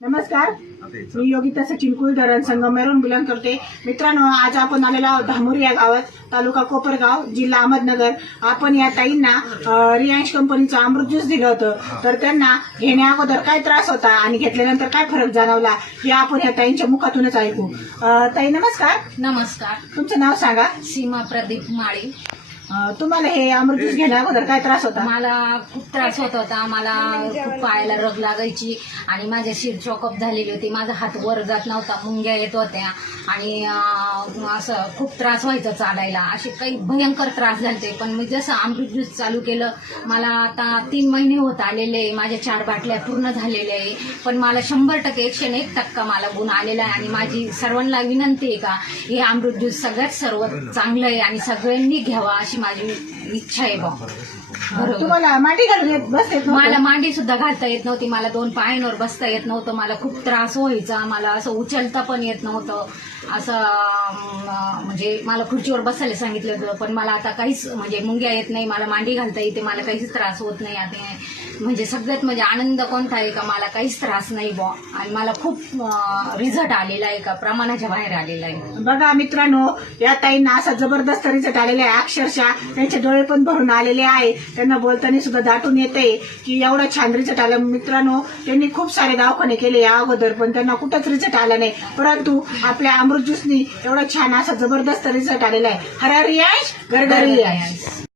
नमस्कार, मी योगिता सचिन कुलधरण संगमेरून बिलॉंग करते. मित्रांनो, आज आपण आलेलो आहोत धामोरी या गावात, तालुका कोपरगाव, जिल्हा अहमदनगर. आपण या ताईंना रियांश कंपनीचं अमृत ज्यूस दिलं होतं. तर त्यांना घेण्या अगोदर काय त्रास होता आणि घेतल्यानंतर काय फरक जाणवला हे आपण या ताईंच्या मुखातूनच ऐकू. ताई नमस्कार. नमस्कार. तुमचं नाव सांगा. सीमा प्रदीप माळी. तुम्हाला हे अमृत ज्यूस घेण्या अगोदर काय त्रास होता? मला खूप त्रास होत होता. मला खूप पायाला रग लागायची आणि माझे शिर चॉकअप झालेली होती. माझा हात वर जात नव्हता, मुंग्या येत होत्या आणि असं खूप त्रास व्हायचा चालायला. असे काही भयंकर त्रास झाले. पण मी जसं अमृत ज्यूस चालू केलं, मला आता 3 महिने होत आलेले. माझ्या 4 बाटल्या पूर्ण झालेल्या आहे. पण मला 100% 101% मला गुण आलेला आहे. आणि माझी सर्वांना विनंती आहे का हे अमृत ज्यूस सगळ्यात सर्व चांगलं आहे आणि सगळ्यांनी घ्यावा अशी माझी इच्छा आहे. तुम्हाला मांडी घालून बसता येत नव्हतं? मला मांडी सुद्धा घालता येत नव्हती. मला 2 पायांवर बसता येत नव्हतं. मला खूप त्रास व्हायचा. मला असं उचलता पण येत नव्हतं. असं म्हणजे मला खुर्चीवर बसायला सांगितलं होतं. पण मला आता काहीच म्हणजे मुंग्या येत नाही. मला मांडी घालता येते. मला काहीच त्रास होत नाही. आता म्हणजे सगळ्यात म्हणजे आनंद कोणता आहे का मला काहीच त्रास नाही बुवा. आणि मला खूप रिझल्ट आलेला आहे का प्रमाणाच्या बाहेर आलेला आहे. बघा मित्रांनो, या ताईंना असा जबरदस्त रिझल्ट आलेला आहे. अक्षरशः त्यांचे डोळे पण भरून आलेले आहे. त्यांना बोलताना सुद्धा दाटून येते की एवढा छान रिझल्ट आला. मित्रांनो, त्यांनी खूप सारे दवाखाने केले या अगोदर, पण त्यांना कुठंच रिझल्ट आला नाही. परंतु आपल्या अमृत ज्यूसनी एवढा छान असा जबरदस्त रिझल्ट आलेला आहे. हर रियांश, घर घर रियांश.